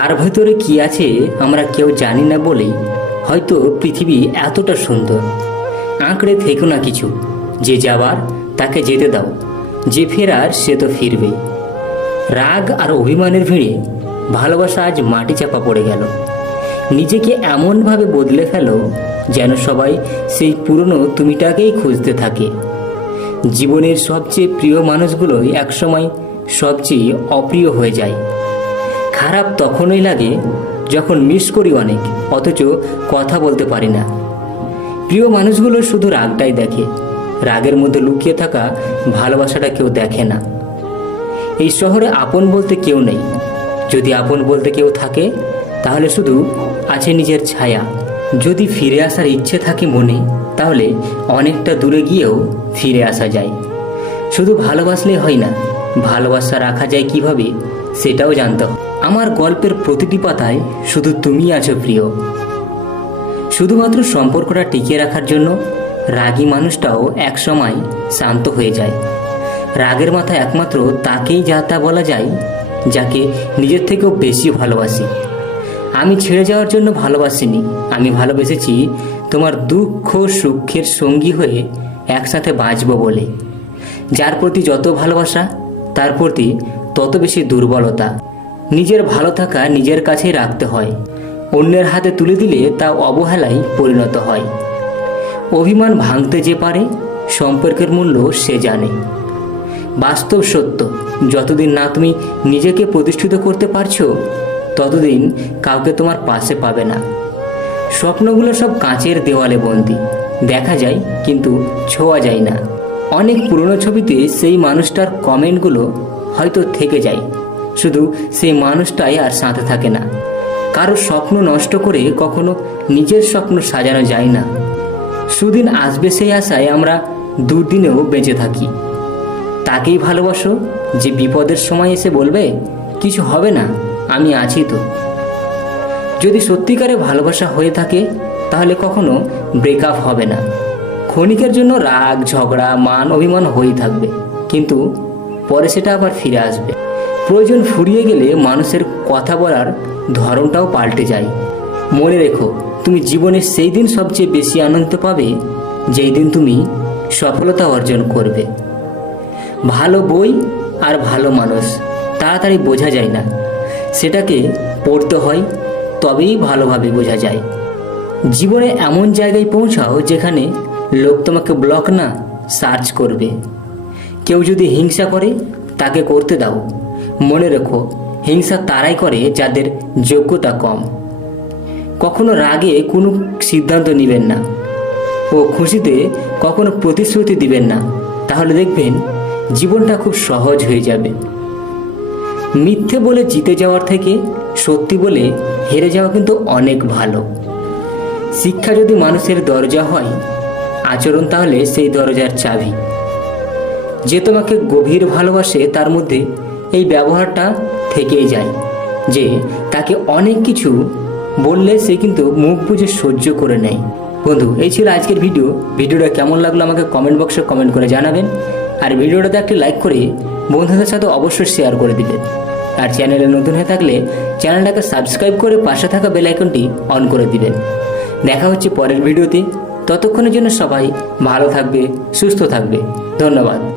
তার ভেতরে কি আছে আমরা কেউ জানি না বলেই হয়তো পৃথিবী এতটা সুন্দর। আঁকড়ে থেকো না কিছু, যে যাবার তাকে যেতে দাও, যে ফেরার সে তো ফিরবেই। রাগ আর অভিমানের ভিড়ে ভালোবাসা আজ মাটি চাপা পড়ে গেল। নিজেকে এমনভাবে বদলে ফেলো যেন সবাই সেই পুরনো তুমিটাকেই খুঁজতে থাকে। জীবনের সবচেয়ে প্রিয় মানুষগুলোই একসময় সবচেয়ে অপ্রিয় হয়ে যায়। খারাপ তখনই লাগে যখন মিস করি অনেক, অথচ কথা বলতে পারি না। প্রিয় মানুষগুলো শুধু রাগটাই দেখে, রাগের মধ্যে লুকিয়ে থাকা ভালোবাসাটা কেউ দেখে না। এই শহরে আপন বলতে কেউ নেই, যদি আপন বলতে কেউ থাকে তাহলে শুধু আছে নিজের ছায়া। যদি ফিরে আসার ইচ্ছে থাকে মনে, তাহলে অনেকটা দূরে গিয়েও ফিরে আসা যায়। শুধু ভালোবাসলে হয় না, ভালোবাসা রাখা যায় কিভাবে সেটাও জানতে হবে। আমার গল্পের প্রতিটি পাতায় শুধু তুমি আছো প্রিয়। শুধুমাত্র সম্পর্কটা টিকিয়ে রাখার জন্য রাগী মানুষটাও একসময় শান্ত হয়ে যায়। রাগের মাথায় একমাত্র তাকেই যা তা বলা যায় যাকে নিজের থেকেও বেশি ভালোবাসি। আমি ছেড়ে যাওয়ার জন্য ভালোবাসিনি, আমি ভালোবেসেছি তোমার দুঃখ সুখের সঙ্গী হয়ে একসাথে বাঁচব বলে। যার প্রতি যত ভালোবাসা তার প্রতি তত বেশি দুর্বলতা। নিজের ভালো থাকা নিজের কাছেই রাখতে হয়, অন্যের হাতে তুলে দিলে তা অবহেলায় পরিণত হয়। অভিমান ভাঙতে যে পারে সম্পর্কের মূল্য সে জানে। বাস্তব সত্য, যতদিন না তুমি নিজেকে প্রতিষ্ঠিত করতে পারছো ততদিন কাউকে তোমার পাশে পাবে না। স্বপ্নগুলো সব কাঁচের দেওয়ালে বন্দি, দেখা যায় কিন্তু ছোঁয়া যায় না। অনেক পুরনো ছবিতে সেই মানুষটার কমেন্টগুলো হয়তো থেকে যায়, শুধু সেই মানুষটাই আর সাথে থাকে না। কারো স্বপ্ন নষ্ট করে কখনো নিজের স্বপ্ন সাজানো যায় না। সুদিন আসবে সেই আশায় আমরা দুর্দিনেও বেঁচে থাকি। তাকেই ভালোবাসো যে বিপদের সময় এসে বলবে কিছু হবে না, আমি আছি তো। যদি সত্যিকারে ভালোবাসা হয়ে থাকে তাহলে কখনো ব্রেকআপ হবে না। ক্ষণিকের জন্য রাগ ঝগড়া মান অভিমান হয়েই থাকবে, কিন্তু পরে সেটা আবার ফিরে আসবে। প্রয়োজন ফুরিয়ে গেলে মানুষের কথা বলার ধরনটাও পাল্টে যায়। মনে রেখো, তুমি জীবনের সেই দিন সবচেয়ে বেশি আনন্দ পাবে যেই দিন তুমি সফলতা অর্জন করবে। ভালো বই আর ভালো মানুষ তাড়াতাড়ি বোঝা যায় না, সেটাকে পড়তে হয়, তবেই ভালোভাবে বোঝা যায়। জীবনে এমন জায়গায় পৌঁছাও যেখানে লোক তোমাকে ব্লক না সার্চ করবে। কেউ যদি হিংসা করে তাকে করতে দাও। মনে রেখো, হিংসা তারাই করে যাদের যোগ্যতা কম। কখনো রাগে কোনো সিদ্ধান্ত নেবেন না ও খুশিতে কখনো প্রতিশ্রুতি দিবেন না, তাহলে দেখবেন জীবনটা খুব সহজ হয়ে যাবে। মিথ্যে বলে জিতে যাওয়ার থেকে সত্যি বলে হেরে যাওয়া কিন্তু অনেক ভালো। শিক্ষা যদি মানুষের দরজা হয়, আচরণ তাহলে সেই দরজার চাবি। যে তোমাকে গভীর ভালোবাসে তার মধ্যে এই ব্যবহারটা থেকেই যায় যে তাকে অনেক কিছু বললে সে কিন্তু মুখ বুজে সহ্য করে নেয়। বন্ধু, এই ছিল আজকের ভিডিওটা কেমন লাগলো আমাকে কমেন্ট বক্সে কমেন্ট করে জানাবেন। আর ভিডিওটাতে একটি লাইক করে বন্ধুদের সাথে অবশ্যই শেয়ার করে দিবেন। আর চ্যানেলে নতুন হয়ে থাকলে চ্যানেলটাকে সাবস্ক্রাইব করে পাশে থাকা বেল আইকনটি অন করে দিবেন। দেখা হচ্ছে পরের ভিডিওতে, ততক্ষণের জন্য সবাই ভালো থাকবে, সুস্থ থাকবে। ধন্যবাদ।